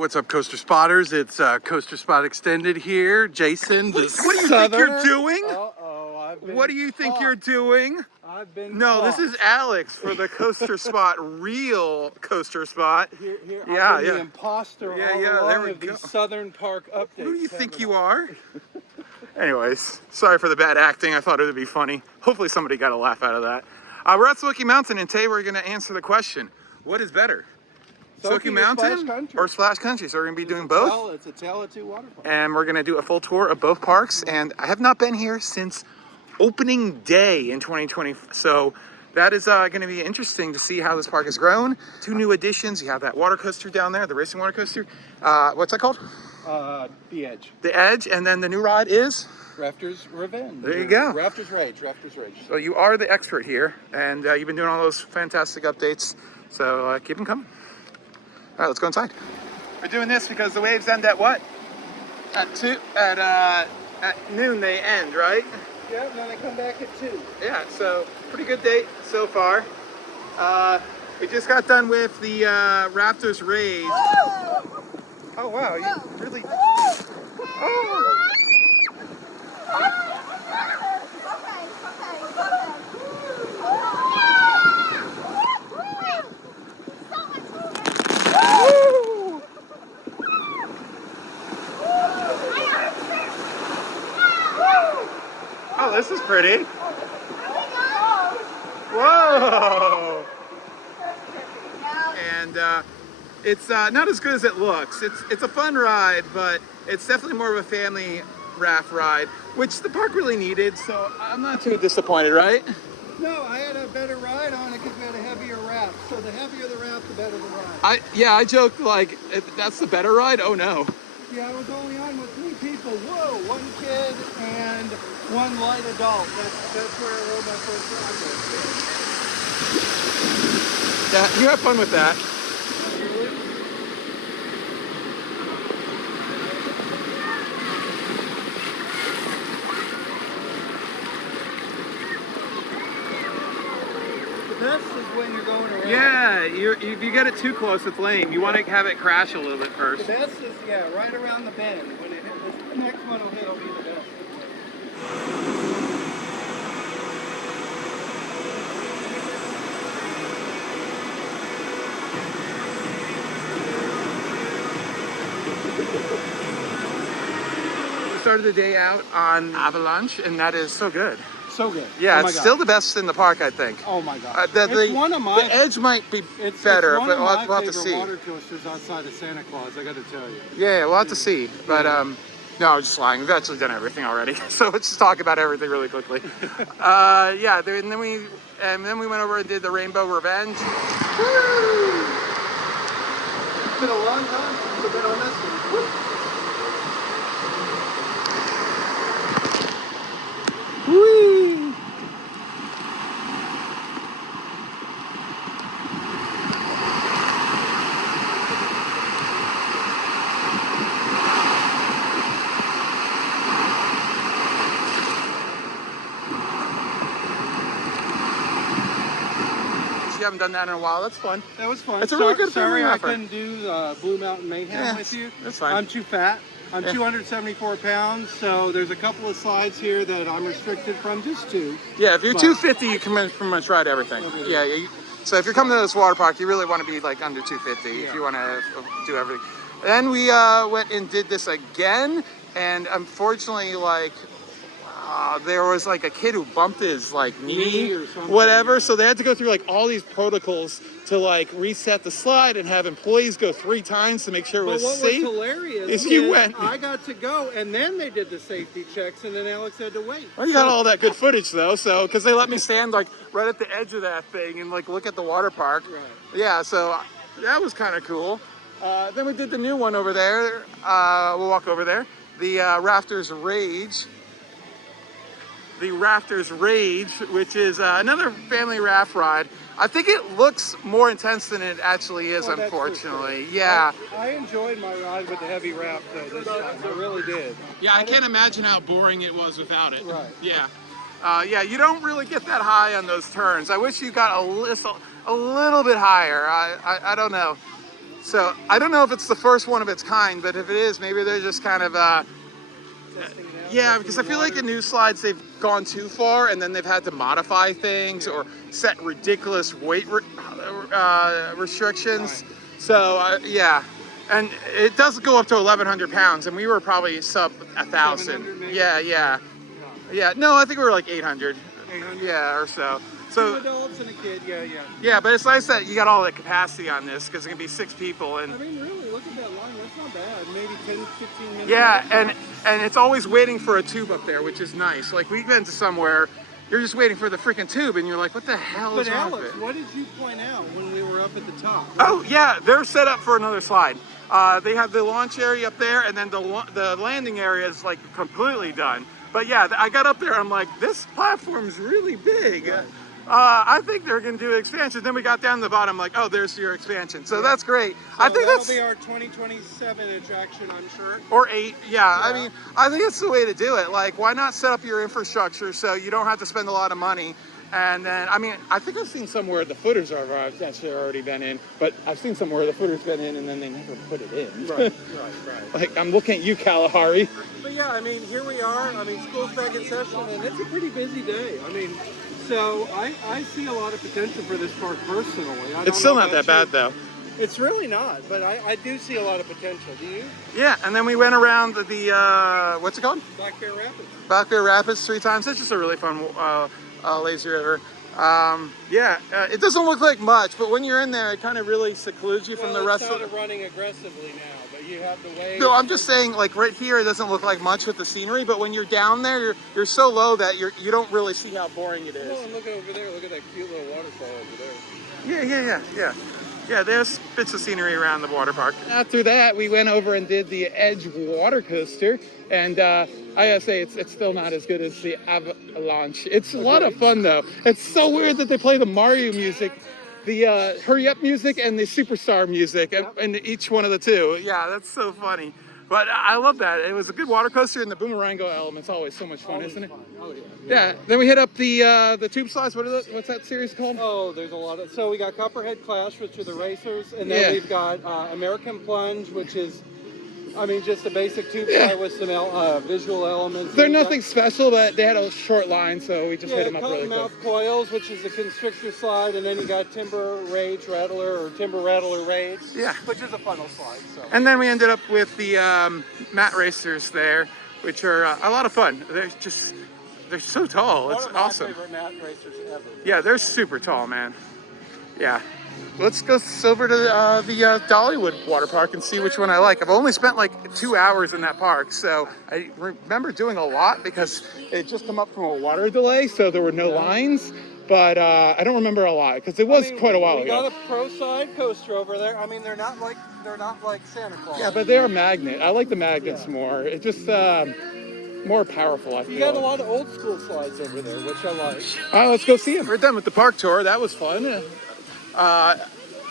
What's up, Coaster Spotters? It's Coaster Spot Extended here. Jason, What do you think you're doing? What do you think you're doing? I've been No, this is Alex for the Coaster Spot, real Coaster Spot. Here, Yeah, I'm yeah. the imposter Yeah, all yeah, there along we of go. these Southern Park updates. Who do you think you are? Anyways, sorry for the bad acting. I thought it would be funny. Hopefully somebody got a laugh out of that. We're at Soaky Mountain, and today we're going to answer the question, what is better? Soaky Mountain or Splash Country? So we're going to be doing both. It's a tale of two water parks. And we're going to do a full tour of both parks. And I have not been here since opening day in 2020. So that is going to be interesting to see how this park has grown. 2 new additions. You have that water coaster down there, the racing water coaster. What's that called? The Edge. The Edge. And then the new ride is? Raptor's Revenge. There you go. Raptor's Rage. Raptor's Rage. So you are the expert here. And you've been doing all those fantastic updates. So keep them coming. All right, let's go inside. We're doing this because the waves end at what? At noon they end, right? Yeah, and then they come back at 2. Yeah, so pretty good date so far. We just got done with the Raptors Rage. Oh wow, you really... Oh! Oh, this is pretty. Whoa! And it's not as good as it looks. It's a fun ride, but it's definitely more of a family raft ride, which the park really needed. So I'm not too disappointed, right? No, I had a better ride on it because we had a heavier raft. So the heavier the raft, the better the ride. I joked like that's the better ride. Oh no. Yeah, I was only on with 3 people. Whoa, 1 kid and 1 light adult. That's where I rode my first ride. Yeah, you have fun with that. The best is when you're going around. Yeah, if you get it too close, it's lame. You want to have it crash a little bit first. The best is, yeah, right around the bend. When it hit, the next one will hit, will be the best. We started the day out on Avalanche, and that is so good. So good. Yeah, Oh it's still the best in the park, I think. Oh my God. It's one of my... The Edge might be better, but we'll have to see. water coasters outside of Santa Claus, I got to tell you. Yeah, we'll have to see. But no, I'm just lying. We've actually done everything already, so let's just talk about everything really quickly. Yeah, and then we went over and did the Rainbow Revenge. Woo! It's been a long time since I've been on this one. Whee! You haven't done that in a while. That's fun. That was fun. It's a really good Sorry family I effort. couldn't do Blue Mountain Mayhem with you. That's fine. I'm too fat. I'm Yeah. 274 pounds, so there's a couple of slides here that I'm restricted from, just 2. Yeah, if you're 250, you can pretty much ride everything. Yeah, so if you're coming to this water park, you really want to be like under 250 if you want to do everything. Then we went and did this again, and unfortunately, like, there was like a kid who bumped his like knee or something, whatever, yeah. so they had to go through like all these protocols to like reset the slide and have employees go 3 times to make sure it But was what safe. was hilarious is is you went. I got to go, and then they did the safety checks, and then Alex had to wait. Well, you got all that good footage though, so because they let me stand like right at the edge of that thing and like look at the water park. Right. Yeah, so that was kind of cool. Then we did the new one over there. We'll walk over there. The Raptors Rage. The Raptors Rage, which is another family raft ride. I think it looks more intense than it actually is, Well, that's for unfortunately. sure. Yeah. I enjoyed my ride with the heavy raft though this time. I really did. Yeah, I can't imagine how boring it was without it. Right. Yeah. Yeah, you don't really get that high on those turns. I wish you got a little bit higher. I don't know. So I don't know if it's the first one of its kind, but if it is, maybe they're just kind of Testing it out, yeah, testing because the I feel like water. in new slides they've gone too far and then they've had to modify things or set ridiculous weight restrictions. Right. So yeah, and it does go up to 1,100 pounds, and we were probably sub 1,000. 700 maybe? Yeah. Yeah. No, I think we were like 800. 800? Yeah, or so. Two So adults and a kid, yeah. yeah, but it's nice that you got all the capacity on this because it can be 6 people and. I mean, really, look at that line. That's not bad. Maybe 10, 15 minutes. Yeah, and it's always waiting for a tube up there, which is nice. Like we've been to somewhere, you're just waiting for the freaking tube, and you're like, what the hell But is wrong with Alex, it? what did you point out when we were up at the top? Oh yeah, they're set up for another slide. They have the launch area up there, and then the landing area is like completely done. But yeah, I got up there, I'm like, this platform's really big. Right. I think they're going to do expansion. Then we got down to the bottom, like, oh, there's your expansion. So that's great. So I think that'll that's be our 2027 attraction, I'm sure. or 8. Yeah, I mean, I think it's the way to do it. Like, why not set up your infrastructure so you don't have to spend a lot of money? And then, I mean, I think I've seen somewhere the footers are actually already been in, but I've seen somewhere the footer's been in and then they never put it in. Right. Like, I'm looking at you, Kalahari. But yeah, I mean, here we are. I mean, school's back in session, and it's a pretty busy day. I mean, so I see a lot of potential for this park personally. It's still not that bad, though. It's really not, but I do see a lot of potential. Do you? Yeah, and then we went around the what's it called? Black Bear Rapids. Black Bear Rapids 3 times. It's just a really fun lazy river. It doesn't look like much, but when you're in there, it kind of really secludes you from the rest of It's running aggressively now, but you have the waves. No, I'm just saying, like right here, it doesn't look like much with the scenery, but when you're down there, you're so low that you don't really see how boring it is. Oh, and look over there. Look at that cute little waterfall over there. Yeah, there's bits of scenery around the water park. After that, we went over and did the Edge water coaster, and I gotta say, it's still not as good as the Avalanche. It's a lot of fun though. It's so weird that they play the Mario music, the hurry up music, and the superstar music, and each one of the two. Yeah, that's so funny. But I love that. It was a good water coaster, and the boomerango element's always so much fun, isn't it? Oh yeah. Yeah. Then we hit up the tube slides. What's that series called? Oh, there's a lot of. So we got Copperhead Clash, which are the racers, and then we've got American Plunge, which is, I mean, just a basic tube slide with some visual elements. They're nothing special, but they had a short line, so we just hit them up really quick. Cottonmouth Coils, which is a constrictor slide, and then you got Timber Rage Rattler or Timber Rattler Rage, which is a funnel slide. So. And then we ended up with the mat racers there, which are a lot of fun. They're so tall. It's awesome. One of my favorite mat racers ever. Yeah, they're super tall, man. Yeah. Let's go over to the Dollywood water park and see which one I like. I've only spent like 2 hours in that park, so I remember doing a lot because it just come up from a water delay, so there were no lines. But I don't remember a lot because it was quite a while ago. We got a pro side coaster over there. I mean, they're not like Santa Claus. Yeah, but they're a magnet. I like the magnets more. It's just more powerful, I feel. You got a lot of old school slides over there, which I like. All right, let's go see them. We're done with the park tour. That was fun.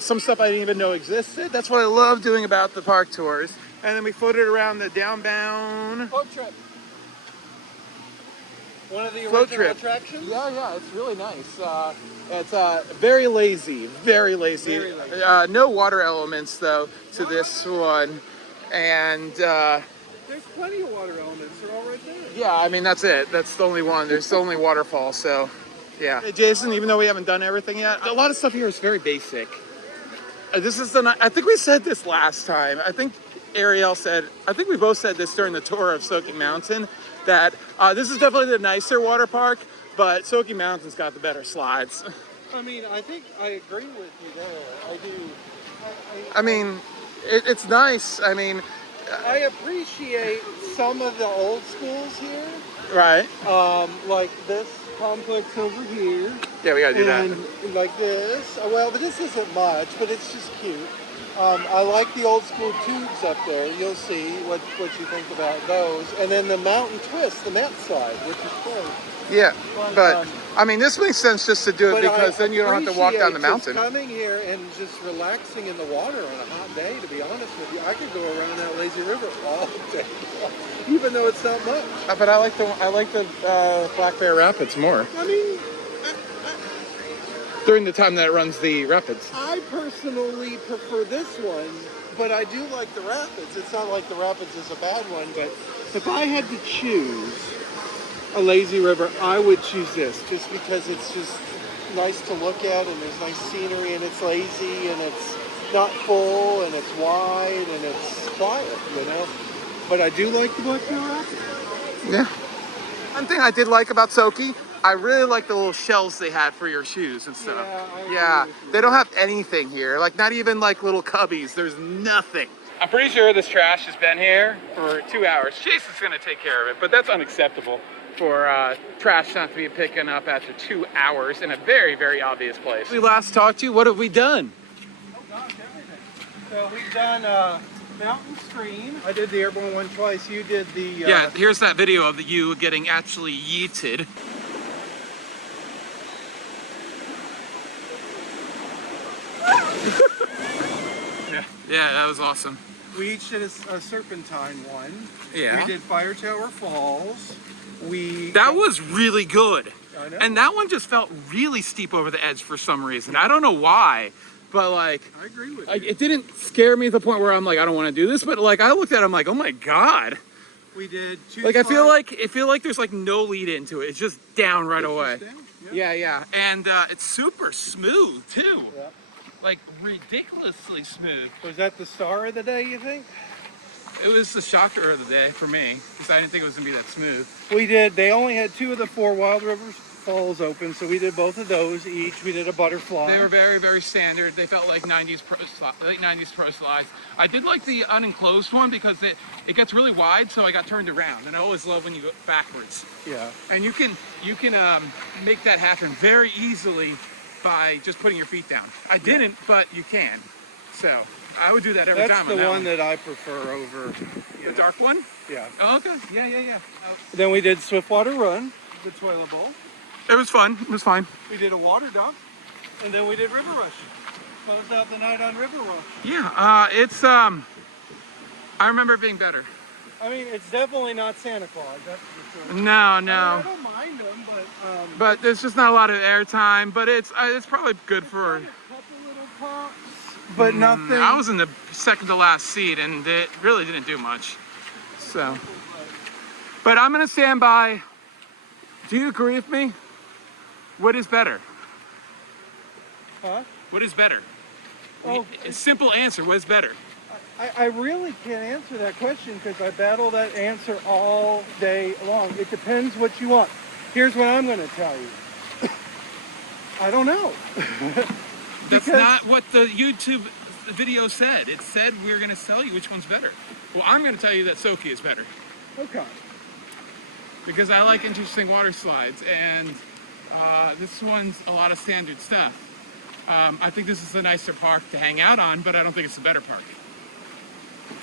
Some stuff I didn't even know existed. That's what I love doing about the park tours. And then we floated around the downbound Float trip. One of the float original trip. attractions. Yeah, it's really nice. It's very lazy, very lazy. Very lazy. No water elements though to this one, and there's plenty of water elements. They're all right there. yeah, I mean that's it. That's the only one. There's the only waterfall. So yeah. Hey, Jason, even though we haven't done everything yet, a lot of stuff here is very basic. This is I think we said this last time. I think Ariel said. I think we both said this during the tour of Soaky Mountain. That this is definitely the nicer water park, but Soaky Mountain's got the better slides. I mean, I think I agree with you there. I do. I mean, it's nice. I mean, I appreciate some of the old schools here, right? like this complex over here. Yeah, we gotta do that. And like this. Well, but this isn't much, but it's just cute. I like the old school tubes up there. You'll see what you think about those. And then the mountain twist, the mat slide, which is cool. Yeah, but I mean, this makes sense just to do it because then you don't have to walk down the mountain. Just coming here and just relaxing in the water on a hot day, to be honest with you, I could go around that lazy river all day, even though it's not much. But I like the Black Bear Rapids more. I mean, during the time that it runs the rapids. I personally prefer this one, but I do like the rapids. It's not like the rapids is a bad one, but if I had to choose a lazy river, I would choose this just because it's just nice to look at and there's nice scenery and it's lazy and it's not full and it's wide and it's quiet, you know. But I do like the Black Bear Rapids. Yeah. One thing I did like about Soaky, I really like the little shells they had for your shoes and stuff. Yeah, They don't have anything here. Like not even like little cubbies. There's nothing. I'm pretty sure this trash has been here for 2 hours. Jason's gonna take care of it, but that's unacceptable for trash not to be picking up after 2 hours in a very, very obvious place. We last talked to you, what have we done? Oh gosh, everything. So we've done Mountain Stream. I did the airborne one twice. You did the... Yeah, here's that video of you getting actually yeeted. Yeah, that was awesome. We each did a serpentine one. Yeah. We did Fire Tower Falls. That was really good. I know. And that one just felt really steep over the edge for some reason. I don't know why, but like... I agree with you. It didn't scare me to the point where I'm like, I don't want to do this, but like I looked at it, I'm like, oh my God. We did two Like I feel like there's like no lead into it. It's just down right away. Yeah. And it's super smooth too. Yeah. Like ridiculously smooth. Was that the star of the day, you think? It was the shocker of the day for me because I didn't think it was gonna be that smooth. We did. They only had 2 of the 4 Wild River Falls open, so we did both of those each. We did a butterfly. They were very, very standard. They felt like late 90s pro slides. I did like the unenclosed one because it gets really wide, so I got turned around, and I always love when you go backwards. Yeah. And you can make that happen very easily by just putting your feet down. I didn't, but you can. So I would do that every time. That's the one that I prefer over the dark one. Yeah. Oh, okay. Yeah. Then we did Swiftwater Run, the Toilet Bowl. It was fun. It was fine. We did a water dunk, and then we did River Rush. Closed out the night on River Rush. Yeah. It's I remember it being better. I mean, it's definitely not Santa Claus. That's for sure. No. I don't mind them, But there's just not a lot of airtime. But it's probably good for. a couple little pops, but nothing. I was in the second to last seat, and it really didn't do much. So, but I'm gonna stand by. Do you agree with me? What is better? Huh? What is better? Oh, A simple answer. What is better? I really can't answer that question because I battle that answer all day long. It depends what you want. Here's what I'm going to tell you. I don't know. That's not what the YouTube video said. It said we're going to tell you which one's better. Well, I'm going to tell you that Soaky is better. Okay. Because I like interesting water slides, and this one's a lot of standard stuff. I think this is a nicer park to hang out on, but I don't think it's a better park.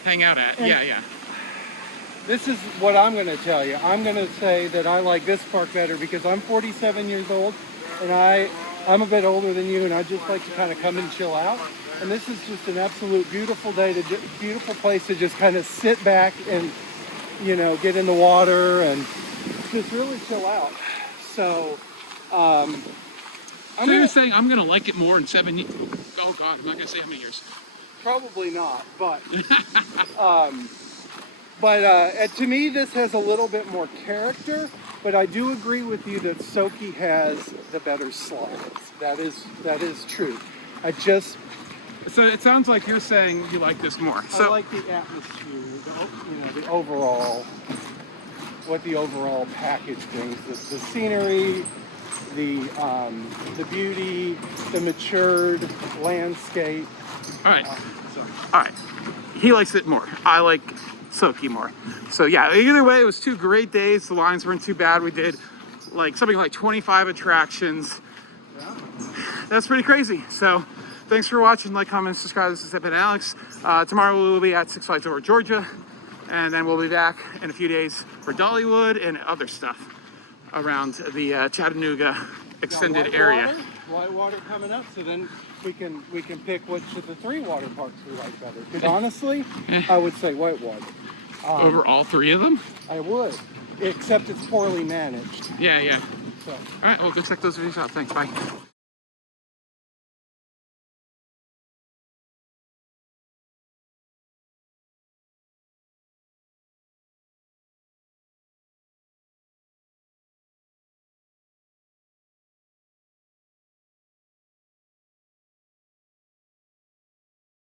Hang out at, yeah. This is what I'm going to tell you. I'm going to say that I like this park better because I'm 47 years old, and I'm a bit older than you, and I just like to kind of come and chill out. And this is just an absolute beautiful day, beautiful place to just kind of sit back and, you know, get in the water and just really chill out. So, you're saying I'm going to like it more in 7 years? Oh God, I'm not going to say how many years. Probably not, but to me this has a little bit more character. But I do agree with you that Soaky has the better slides. That is true. So it sounds like you're saying you like this more. So I like the atmosphere, the overall, what the overall package brings. The scenery, the beauty, the matured landscape. All right. He likes it more. I like Soaky more. So yeah, either way, it was 2 great days. The lines weren't too bad. We did something like 25 attractions. Yeah. That's pretty crazy. So thanks for watching. Like, comment, subscribe. This is Step and Alex. Tomorrow we will be at Six Flags Over Georgia, and then we'll be back in a few days for Dollywood and other stuff around the Chattanooga extended area. Whitewater coming up, so then we can pick which of the 3 water parks we like better. Because honestly, I would say Whitewater. Over all 3 of them? I would, except it's poorly managed. Yeah. So. All right, well, go check those videos out. Thanks, bye.